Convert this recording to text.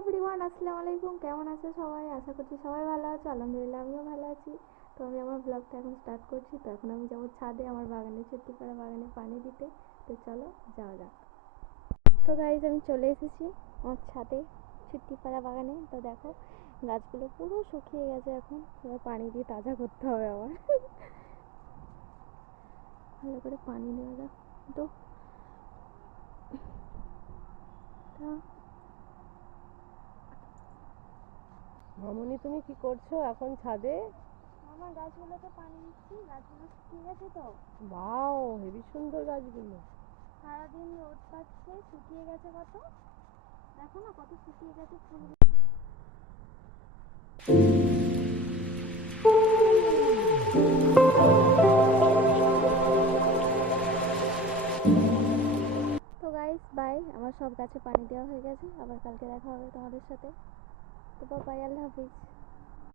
Everyone, আসসালামু আলাইকুম। কেমন আছো সবাই? আশা করছি সবাই ভালো আছো। আলহামদুলিল্লাহ আমিও ভালো আছি। তো আমি আমার ব্লগটা এখন স্টার্ট করছি। তো এখন আমি যাবো ছাদে, আমার বাগানে, ছোট্ট পাড়া বাগানে পানি দিতে। তো চলো যাওয়া যাক। তো গাইজ, আমি চলে এসেছি আমার ছাদে, ছোট্ট পাড়া বাগানে। তো দেখো গাছগুলো পুরো শুকিয়ে গেছে, এখন এবার পানি দিয়ে তাজা করতে হবে আবার। ভালো করে পানি দেওয়া যাক। তো মামুনি, তুমি কি করছো এখন ছাদে? আমার গাছগুলোতে পানি দিচ্ছি, গাছগুলো শুকিয়ে গেছে তো। ওয়াও, হেবি সুন্দর গাছগুলো। সারাদিন রোদ পাচ্ছে, শুকিয়ে গেছে কত। দেখো না কত শুকিয়ে গেছে ফুল। তো গাইস বাই, আমার সব গাছে পানি দেওয়া হয়ে গেছে। আবার কালকে দেখা হবে তোমাদের সাথে। তো বাই, আল্লাহ হাফিজ।